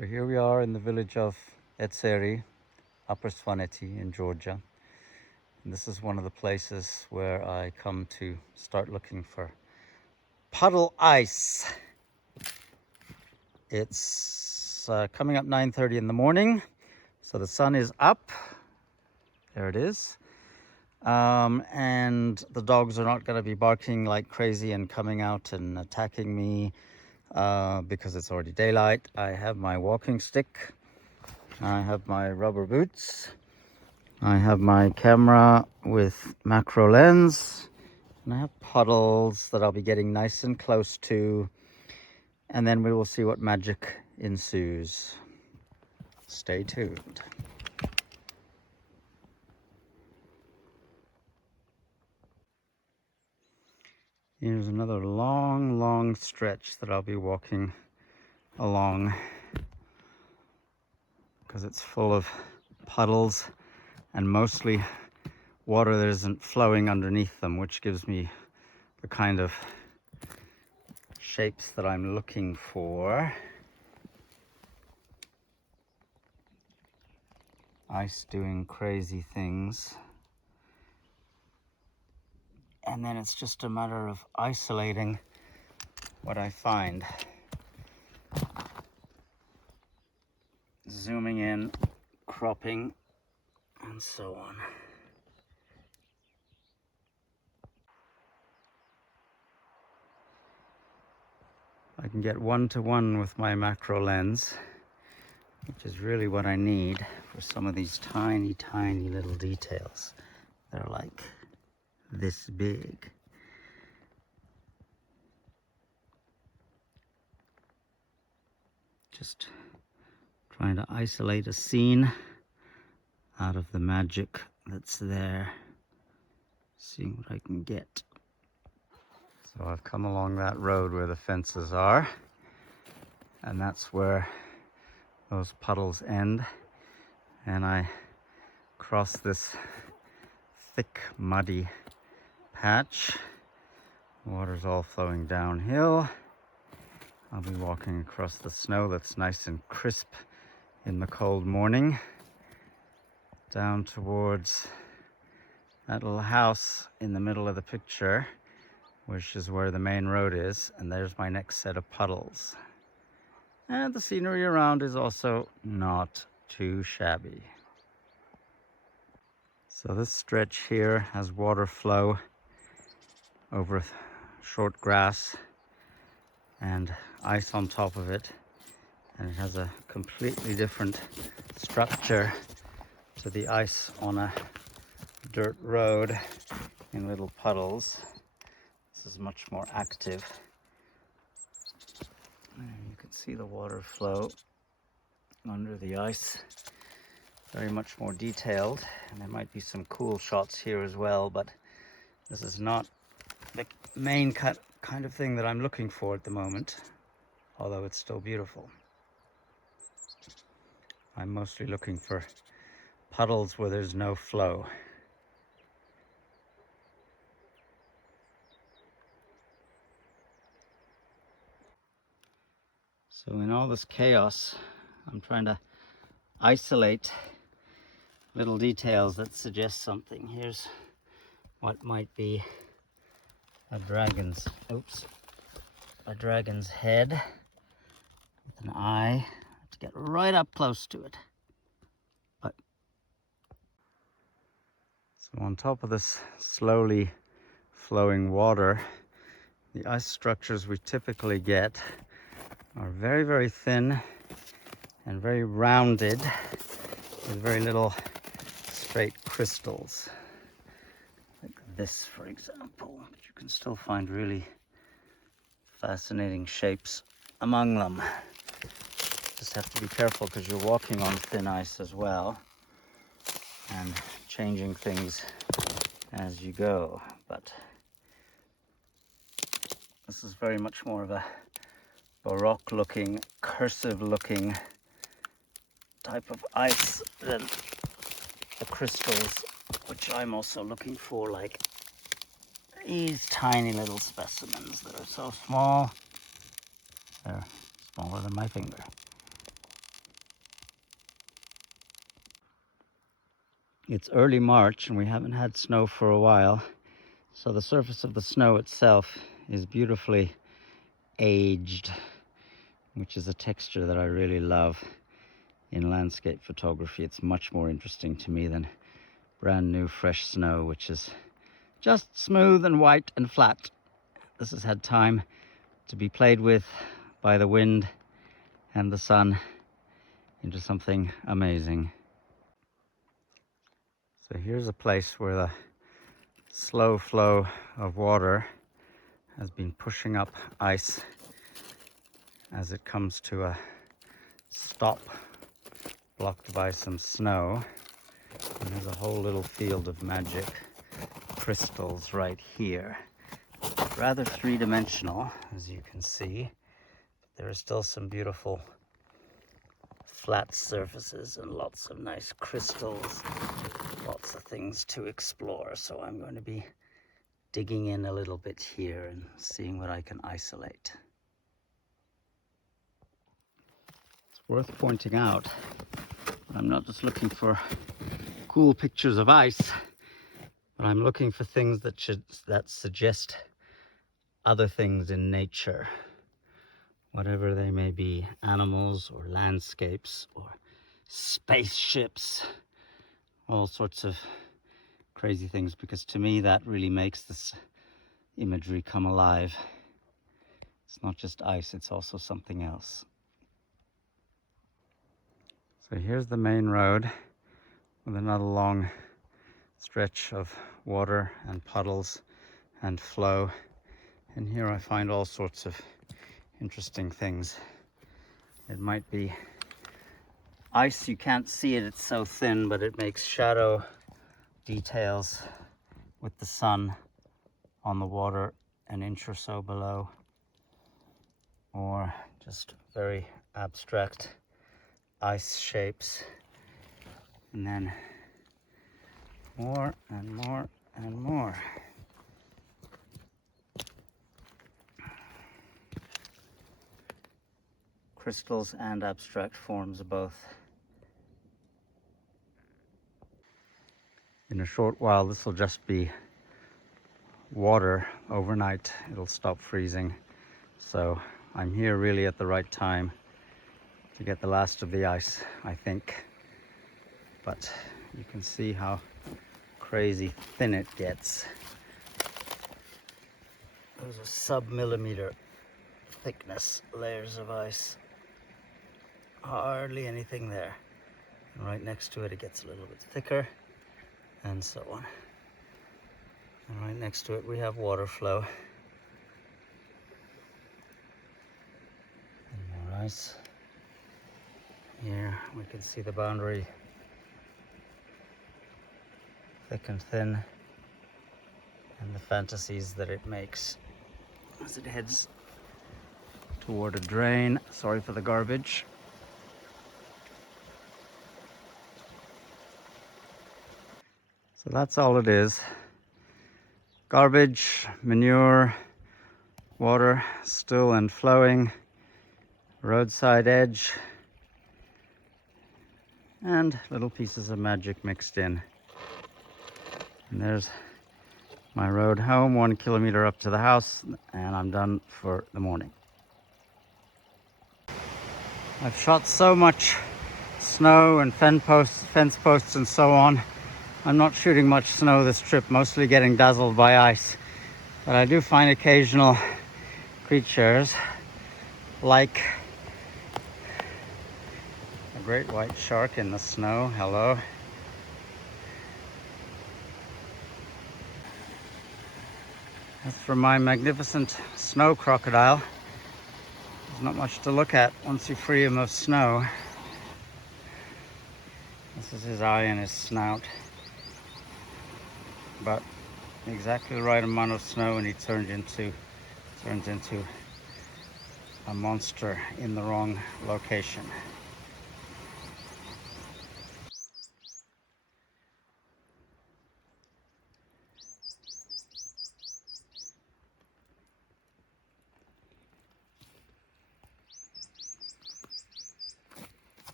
So here we are in the village of Etseri, Upper Svaneti in Georgia. And this is one of the places where I come to start looking for puddle ice. It's coming up 9:30 in the morning, so the sun is up. There it is. And the dogs are not going to be barking like crazy and coming out and attacking me because it's already daylight. I have my walking stick, I have my rubber boots, I have my camera with macro lens, and I have puddles that I'll be getting nice and close to, and then we will see what magic ensues. Stay tuned. Here's another long stretch that I'll be walking along because it's full of puddles and mostly water that isn't flowing underneath them, which gives me the kind of shapes that I'm looking for. Ice doing crazy things. And then it's just a matter of isolating what I find. Zooming in, cropping, and so on. I can get 1-to-1 with my macro lens, which is really what I need for some of these tiny little details. They're like this big. Just trying to isolate a scene out of the magic that's there. Seeing what I can get. So I've come along that road where the fences are, and that's where those puddles end, and I cross this thick muddy patch. Water's all flowing downhill. I'll be walking across the snow that's nice and crisp in the cold morning, down towards that little house in the middle of the picture, which is where the main road is, and there's my next set of puddles. And the scenery around is also not too shabby. So this stretch here has water flow over short grass and ice on top of it, and it has a completely different structure to the ice on a dirt road in little puddles. This is much more active. And you can see the water flow under the ice, very much more detailed, and there might be some cool shots here as well, but this is not the main kind of thing that I'm looking for at the moment, although it's still beautiful. I'm mostly looking for puddles where there's no flow. So in all this chaos, I'm trying to isolate little details that suggest something. Here's what might be a dragon's head with an eye. To get right up close to it. But so on top of this slowly flowing water, the ice structures we typically get are very thin and very rounded with very little straight crystals, like this for example, but you can still find really fascinating shapes among them. Just have to be careful because you're walking on thin ice as well and changing things as you go, but this is very much more of a Baroque looking, cursive looking type of ice than the crystals, which I'm also looking for, like these tiny little specimens that are so small. They're smaller than my finger. It's early March and we haven't had snow for a while, so the surface of the snow itself is beautifully aged, which is a texture that I really love in landscape photography. It's much more interesting to me than brand new fresh snow, which is just smooth and white and flat. This has had time to be played with by the wind and the sun into something amazing. So here's a place where the slow flow of water has been pushing up ice as it comes to a stop, blocked by some snow. And there's a whole little field of magic crystals right here. Rather three-dimensional, as you can see. There are still some beautiful flat surfaces and lots of nice crystals, lots of things to explore. So I'm going to be digging in a little bit here and seeing what I can isolate. It's worth pointing out I'm not just looking for cool pictures of ice, but I'm looking for things that suggest other things in nature, whatever they may be, animals or landscapes or spaceships, all sorts of crazy things, because to me that really makes this imagery come alive. It's not just ice, it's also something else. So here's the main road with another long stretch of water and puddles and flow. And here I find all sorts of interesting things. It might be ice, you can't see it, it's so thin, but it makes shadow details with the sun on the water an inch or so below, or just very abstract ice shapes, and then more and more and more. Crystals and abstract forms both. In a short while this will just be water. Overnight it'll stop freezing, so I'm here really at the right time to get the last of the ice, I think. But you can see how crazy thin it gets. Those are sub-millimeter thickness layers of ice. Hardly anything there. And right next to it, it gets a little bit thicker, and so on. And right next to it, we have water flow. And more ice. Here we can see the boundary, thick and thin, and the fantasies that it makes as it heads toward a drain. Sorry for the garbage. So that's all it is. Garbage, manure, water still and flowing, roadside edge, and little pieces of magic mixed in. And there's my road home, 1 kilometer up to the house, and I'm done for the morning. I've shot so much snow and fence posts and so on. I'm not shooting much snow this trip, mostly getting dazzled by ice. But I do find occasional creatures like a great white shark in the snow. Hello. As for my magnificent snow crocodile, there's not much to look at once you free him of snow. This is his eye and his snout. But exactly the right amount of snow and he turns into a monster in the wrong location.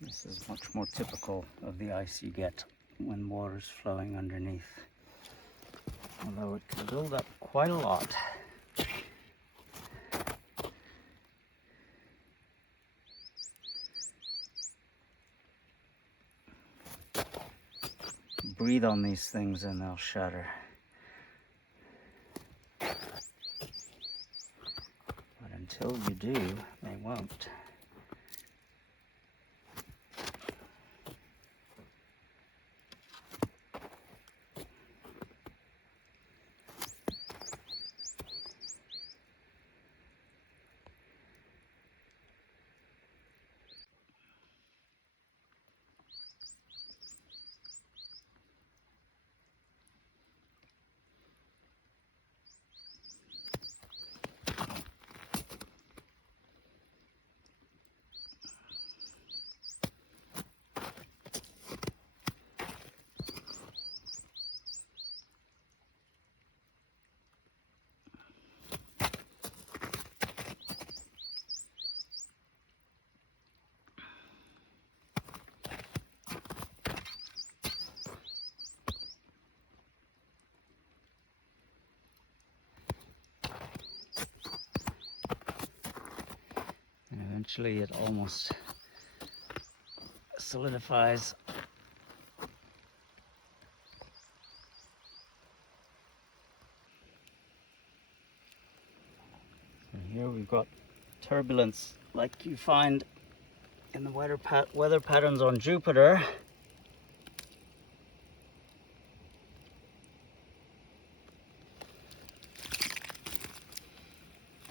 This This is much more typical of the ice you get when water's flowing underneath. Although it can build up quite a lot. Breathe on these things and they'll shatter. But until you do, they won't. Eventually it almost solidifies. So here we've got turbulence like you find in the weather patterns on Jupiter.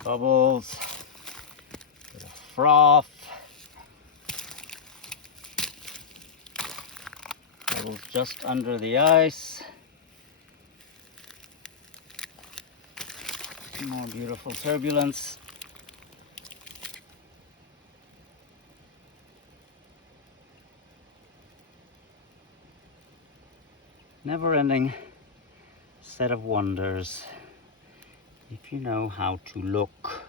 Bubbles, bit of froth, bubbles just under the ice. Some more beautiful turbulence. Never-ending set of wonders if you know how to look.